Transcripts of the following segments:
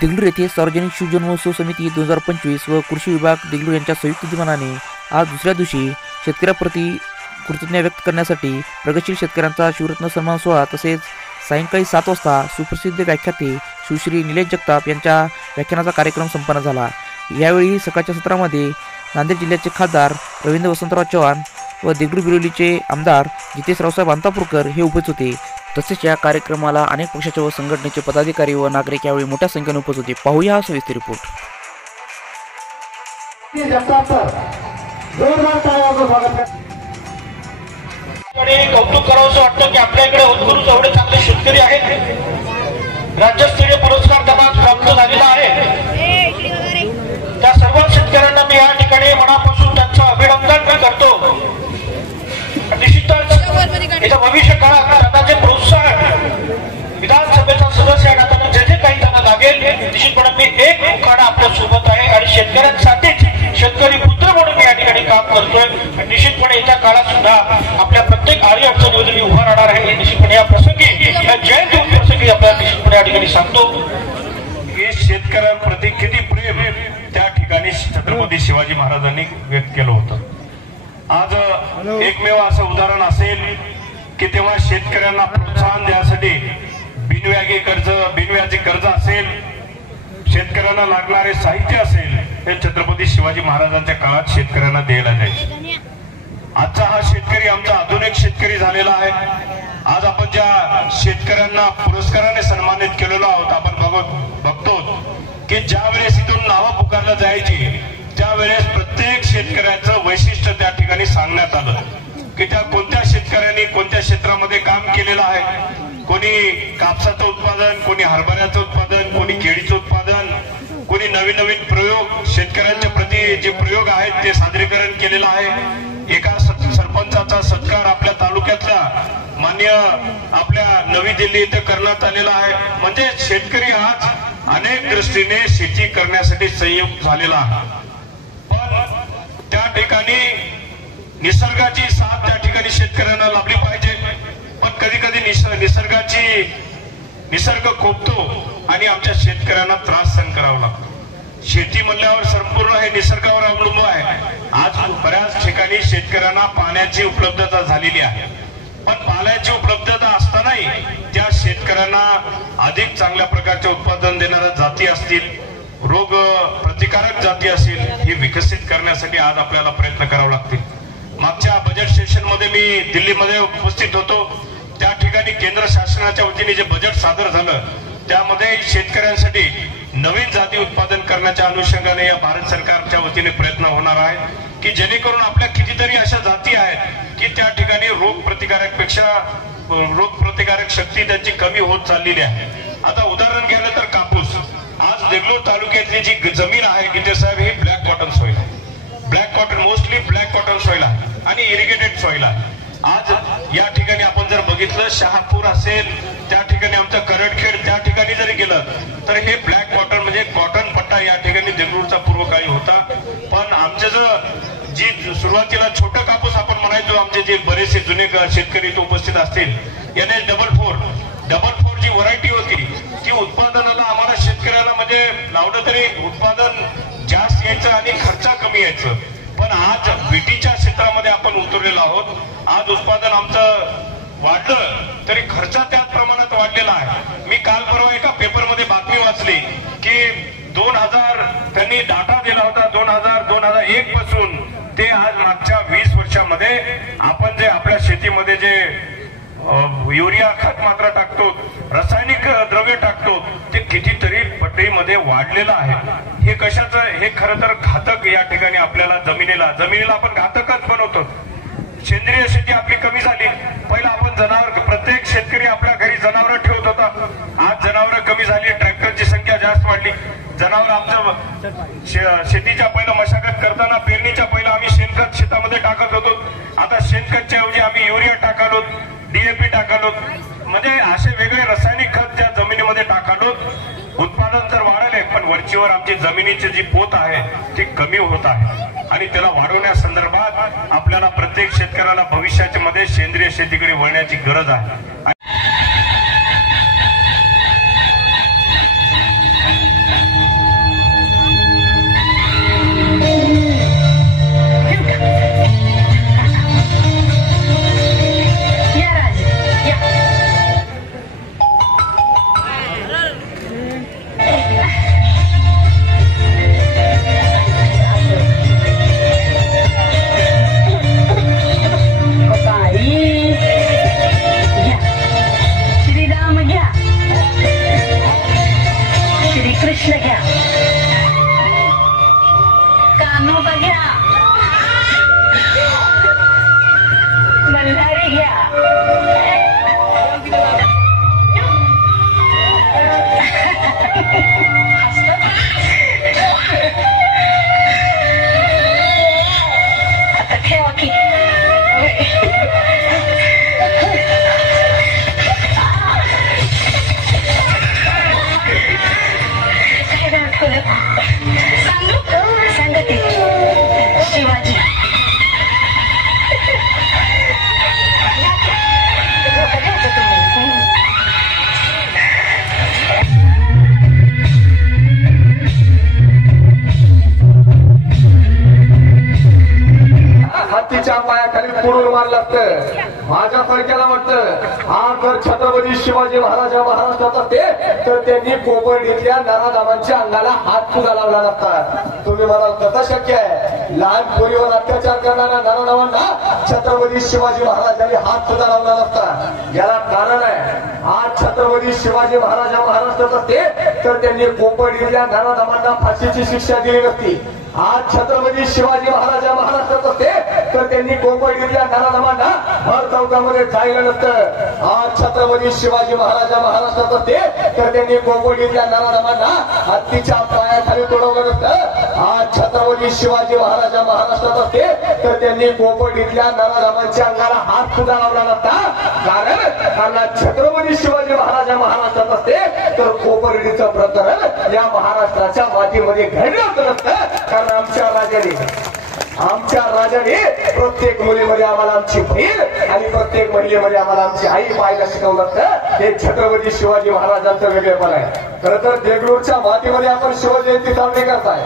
देगलूर येथे सार्वजनिक शिवजन्मोत्सव समिती 2025 व कृषी विभाग देगलूर यांच्या संयुक्त विद्यमानाने आज दुसऱ्या दिवशी शेतकऱ्याप्रती कृतज्ञता व्यक्त करण्यासाठी प्रगतशील शेतकऱ्यांचा शिवरत्न सन्मान सोहळा तसेच सायंकाळी 7 वाजता सुप्रसिद्ध व्याख्याते शिवश्री निलेश जगताप यांच्या व्याख्यानाचा कार्यक्रम संपन्न झाला। यावेळी सकाळच्या सत्रामध्ये नांदेड जिल्ह्याचे खासदार रवींद्र वसंतराव चव्हाण व देगलूर बिलोलीचे आमदार जितेश रावसाहेब अंतापूरकर हे उपस्थित होते। तसेच या कार्यक्रमाला अनेक पक्षाचे व संघटनेचे पदाधिकारी व नागरिक यावेळी मोठ्या संख्येने उपस्थित होते। पाहूया हा सविस्तर रिपोर्ट। कौतुक करावंसं वाटतं की आपल्याकडे उत्कृष्ट एवढे चांगले शेतकरी आहेत। राज्यस्तरीय पुरस्कार त्यांना प्राप्त झालेला आहे। त्या सर्व शेतकऱ्यांना मी या ठिकाणी मनापासून त्यांचं अभिनंदन करतो। निश्चितच याच्या भविष्य काळात त्यांना जे प्रोत्साहन विधानसभेचा सदस्य या नात्याने जे काही त्यांना लागेल निश्चितपणे मी एक मुखाडा आपल्या सोबत आहे आणि शेतकऱ्यांसाठीच शेतकरी पुत्र म्हणून मी या ठिकाणी काम करतोय। निश्चितपणे येत्या काळात सुद्धा आपल्या प्रत्येक आडी अडचणीवर मी उभा राहणार आहे हे निश्चितपणे या प्रसंगी या जयंती प्रसंगी आपल्याला निश्चितपणे या ठिकाणी सांगतो। हे शेतकऱ्यांप्रती किती प्रेम त्या ठिकाणी छत्रपती शिवाजी महाराजांनी व्यक्त केलं होतं। आज एकमेव असं उदाहरण असेल की तेव्हा शेतकऱ्यांना प्रोत्साहन देण्यासाठी बिनव्याजी कर्ज असेल, शेतकऱ्यांना लागणारे साहित्य असेल हे छत्रपती शिवाजी महाराजांच्या काळात शेतकऱ्यांना द्यायला जायचे। आजचा हा शेतकरी आमचा आधुनिक शेतकरी झालेला आहे। आज आपण ज्या शेतकऱ्यांना पुरस्काराने सन्मानित केलेलो आहोत आपण बघतो की ज्या वेळेस इथून नावं पुकारलं जायची त्यावेळेस प्रत्येक शेतकऱ्याचं वैशिष्ट्य त्या ठिकाणी सांगण्यात आलं की त्या कोणत्या शेतकऱ्यांनी कोणत्या क्षेत्रामध्ये काम केलेलं आहे। कोणी कापसाचं उत्पादन, कोणी हरभऱ्याचं उत्पादन, कोणी केळीचं उत्पादन, कोणी नवीन नवीन प्रयोग शेतकऱ्यांच्या प्रती जे प्रयोग आहेत ते सादरीकरण केलेलं आहे। एका सरपंचाचा सत्कार आपल्या तालुक्यातल्या मान्य आपल्या नवी दिल्ली इथे करण्यात आलेला आहे। म्हणजे शेतकरी आज अनेक दृष्टीने शेती करण्यासाठी संयुक्त झालेला आहे। पण त्या ठिकाणी निसर्गाची साथ त्या ठिकाणी शेतकऱ्यांना लाभली पाहिजे। पण कधी कधी निसर्ग कोपतो आणि आमच्या शेतकऱ्यांना त्रास सहन करावा लागतो। शेती म्हणल्यावर संपूर्ण हे निसर्गावर अवलंबून आहे। आज बऱ्याच ठिकाणी शेतकऱ्यांना पाण्याची उपलब्धता झालेली आहे, पण पाण्याची उपलब्धता असतानाही त्या शेतकऱ्यांना अधिक चांगल्या प्रकारचे उत्पादन देणाऱ्या जाती असतील, रोग प्रतिकारक जाती असतील हे विकसित करण्यासाठी आज आपल्याला प्रयत्न करावे लागतील। मागच्या बजेट सेशन मध्ये मी दिल्लीमध्ये उपस्थित होतो। त्या ठिकाणी केंद्र शासनाच्या वतीने जे बजेट सादर झालं त्यामध्ये शेतकऱ्यांसाठी नवीन जाती उत्पादन करण्याच्या अनुषंगाने या भारत सरकारच्या वतीने प्रयत्न होणार आहे की जेणेकरून आपल्या कितीतरी अशा जाती आहेत की त्या ठिकाणी रोग प्रतिकारक शक्ती त्यांची कमी होत चाललेली आहे। आता उदाहरण घ्यायला तर कापूस, आज देगलूर तालुक्यातली जी जमीन आहे गीते साहेब ही ब्लॅक कॉटन सॉइल आहे। Black cotton mostly black cotton soil आहे आणि इरिगेटेड सॉइल आहे। आज या ठिकाणी आपण जर बघितलं शहापूर असेल, त्या ठिकाणी आमचं करडखेड त्या ठिकाणी जरी गेलं तर हे ब्लॅक कॉटन म्हणजे कॉटन पट्टा या ठिकाणी देगलूरचा पूर्वकाळी होता। पण आमचं जी सुरुवातीला छोटं कापूस आपण म्हणायचो, आमचे जे बरेचसे जुने शेतकरी इथे उपस्थित असतील, याने डबल फोर जी व्हरायटी होती ती उत्पादनाला आम्हाला शेतकऱ्याला म्हणजे लावलं तरी उत्पादन जास्त यायचं आणि खर्च कमी यायचं। पण आज विटीच्या क्षेत्रामध्ये आपण उतरलेलो आहोत। आज उत्पादन आमचं वाढलं तरी खर्च त्याच प्रमाणात वाढलेला आहे। मी काल परवा एका पेपरमध्ये बातमी वाचली की 2000 त्यांनी डाटा दिला होता 2001 पासून ते आज मागच्या 20 वर्षामध्ये आपण जे आपल्या शेतीमध्ये जे युरिया खत मात्रा टाकतो, रासायनिक द्रव्य टाकतो ते कितीतरी पटीमध्ये वाढलेलं आहे। हे कशाचं, हे खरं तर घातक या ठिकाणी आपल्याला जमिनीला आपण घातकच बनवतो। सेंद्रिय शेती आपली कमी झाली। पहिला आपण जनावर, प्रत्येक शेतकरी आपल्या घरी जनावर ठेवत होता, आज जनावर कमी झाली, ट्रॅक्टरची संख्या जास्त वाढली। जनावर आमचं शेतीच्या पहिलं मशागत करताना पेरणीच्या पहिलं आम्ही शेणखत शेतामध्ये टाकत होतो, आता शेणखतच्या ऐवजी आम्ही युरिया टाकालो, DAP टाकालो, म्हणजे असे वेगळे रासायनिक खत त्या जमिनीमध्ये टाकालो। उत्पादन तर वाढले पण वरचीवर आमची जमिनीची जी पोत आहे ती कमी होत आहे आणि त्याला वाढवण्यासंदर्भात आपल्याला प्रत्येक शेतकऱ्याला भविष्याच्या मध्ये सेंद्रिय शेतीकडे वळण्याची गरज आहे। कृष्ण घ्या, कान्होबा घ्या, मल्हारी घ्या, आता ठेवा की काय दाखवलं सांगू सांगते शिवाजी हत्तीच्या पायाखाली पुरून मारलं असतं. माझ्या सारख्याला वाटतं आज जर छत्रपती शिवाजी महाराजा महाराष्ट्रात असते तर त्यांनी कोकणीतल्या नराधामांच्या अंगाला हात सुद्धा लावला नसता. तुम्ही म्हणाल कसं शक्य आहे? लहान पोरीवर अत्याचार करणाऱ्या नराधामांना छत्रपती शिवाजी महाराजांनी हात सुद्धा लावला नसता. याला कारण आहे, आज छत्रपती शिवाजी महाराजा महाराष्ट्रात असते तर त्यांनी कोकणीतल्या नराधामांना फाशीची शिक्षा दिली नसती. आज छत्रपती शिवाजी महाराजा महाराष्ट्रात असते तर त्यांनी कोकणीतल्या नराधमांना भर चौकामध्ये जायला नसतं. आज छत्रपती शिवाजी महाराजा महाराष्ट्रात असते तर त्यांनी कोकणीतल्या नराधमांना हत्तीच्या पायाखाली तोडवलं नसतं. आज छत्रपती शिवाजी महाराजा महाराष्ट्रात असते तर त्यांनी कोकणीतल्या नराधमांच्या अंगाला हात सुद्धा लावला नसता. कारण छत्रपती शिवाजी महाराजा महाराष्ट्रात असते तर कोकणीचं प्रकरण या महाराष्ट्राच्या मातीमध्ये घडलं नसतं. आमच्या राजाने प्रत्येक मुलीमध्ये आम्हाला आमची बहीण आणि प्रत्येक महिलेमध्ये आम्हाला आमची आई पाहायला शिकवलं असतं. हे छत्रपती शिवाजी महाराजांचं वेगळेपण आहे. खरं तर देगलूरच्या मातीमध्ये आपण शिवजयंती साजरी करताय.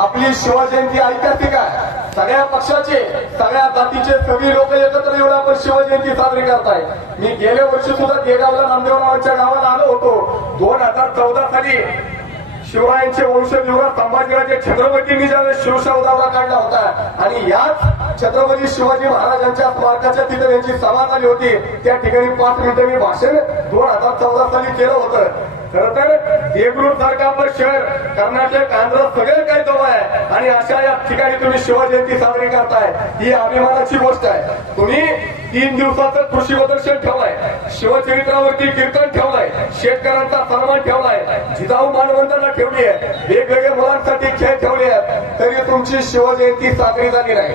आपली शिवजयंती ऐतिहासिक आहे. सगळ्या पक्षाचे, सगळ्या जातीचे सगळी लोक एकत्र येऊन आपण शिवजयंती साजरी करताय. मी गेल्या वर्षी सुद्धा देगावला नामदेवरावांच्या गावाला आलो होतो. 2014 साली शिवरायांचे वंशज युवराज संभाजीराजे छत्रपतींनी ज्यावेळेस शिवशाहू दौरा काढला होता आणि याच छत्रपती शिवाजी महाराजांच्या स्मारकाच्या तिथे त्यांची सभा झाली होती. त्या ठिकाणी 5 मिनिटं मी भाषण 2014 साली केलं होतं. खरं तर देगलूर सारखं आपलं शहर, कर्नाटक, आंध्र सगळं काही जवळ आहे आणि अशा या ठिकाणी तुम्ही शिवजयंती साजरी करताय ही अभिमानाची गोष्ट आहे. तुम्ही 3 दिवसाचं कृषी प्रदर्शन ठेवलंय, शिवचरित्रावरती कीर्तन ठेवलंय, शेतकऱ्यांचा सन्मान ठेवलाय, जिजाऊ मानवंतांना ठेवली आहे, वेगवेगळ्या मुलांसाठी खेळ ठेवले आहेत, तरी तुमची शिवजयंती साजरी झाली नाही.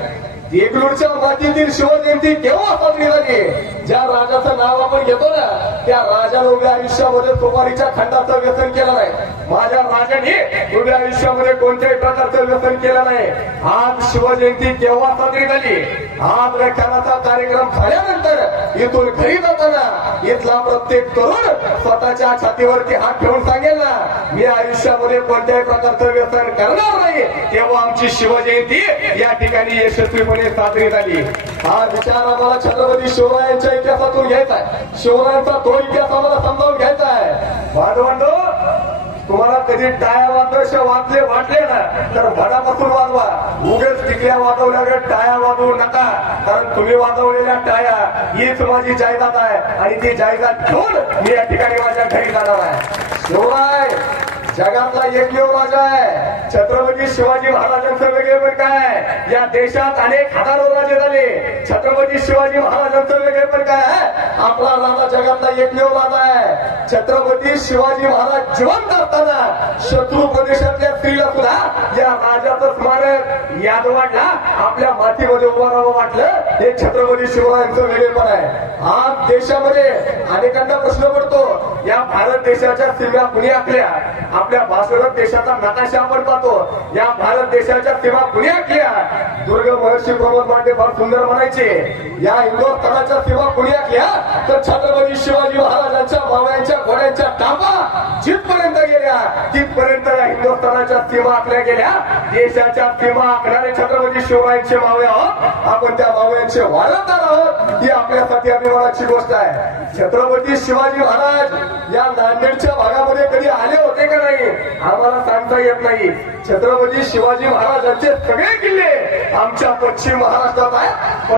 देगलूरच्या मातीतील शिवजयंती केव्हा साजरी झाली? ज्या राजाचं नाव आपण घेतो ना त्या राजाने उभ्या आयुष्यामध्ये सुपारीच्या खंडाचं व्यसन केलं नाही. माझ्या राजाने उभ्या आयुष्यामध्ये कोणत्याही प्रकारचं व्यसन केलं नाही. आज शिवजयंती केव्हा साजरी झाली? आज व्याख्यानाचा कार्यक्रम झाल्यानंतर इथून घरी जाताना इथला प्रत्येक तरुण स्वतःच्या छातीवरती हात ठेवून सांगेल ना, मी आयुष्यामध्ये कोणत्याही प्रकारचं व्यसन करणार नाही. तेव्हा आमची शिवजयंती या ठिकाणी यशस्वीपणे साजरी झाली. हा विचार आम्हाला छत्रपती शिवरायांच्या इतिहासातून घ्यायचा आहे. शिवरायांचा तो इतिहास आम्हाला समजावून घ्यायचा आहे. बांधवांनो, तुम्हाला कधी टाया वाटले ना तर मनापासून वाजवा. उगेच टिकल्या वाजवल्या टाया वाजवू नका. कारण तुम्ही वाजवलेल्या टाया हीच माझी जायदाद आहे आणि ती जायदाद घेऊन मी या ठिकाणी माझ्या घरी जाणार आहे. शिवराय जगातला एकमेव राजा आहे. छत्रपती शिवाजी महाराजांचं वेगळेपण काय? या देशात अनेक हजारो राजे झाले. छत्रपती शिवाजी महाराजांचं वेगळेपण काय आहे? आपला राजा जगातला एकमेव राजा आहे. छत्रपती शिवाजी महाराज जिवंत असताना शत्रू प्रदेशातल्या स्त्रीला सुद्धा या राजाचं स्मारक यादवाडला आपल्या मातीमध्ये उभं राहावं वाटलं. हे छत्रपती शिवरायांचं वेगळेपण आहे. आज देशामध्ये अनेकांना प्रश्न पडतो, या भारत देशाच्या सीमा कुणी आखल्या? आपल्या भारत देशाचा नकाशा आपण पाहतो. या भारत देशाच्या सीमा कुणी आखल्या? दुर्ग महर्षी प्रमोद मांडे फार सुंदर म्हणायचे, या हिंदुस्थानाच्या सीमा कुणी आखल्या? तर छत्रपती शिवाजी महाराजांच्या मावळ्यांच्या घोड्यांच्या टापा जिथपर्यंत गेल्या तिथपर्यंत या हिंदुस्थानाच्या सीमा आखल्या गेल्या. देशाच्या सीमा आखणारे छत्रपती शिवरायांचे मावळे आहोत. आपण त्या मावळ्यांचे वारसदार आहोत. ही आपल्यासाठी अभिमानाची गोष्ट आहे. छत्रपती शिवाजी महाराज या नांदेडच्या भागामध्ये कधी आले होते का नाही आम्हाला सांगता येत नाही. छत्रपती शिवाजी महाराजांचे सगळे किल्ले आमच्या पश्चिम महाराष्ट्रात आहे.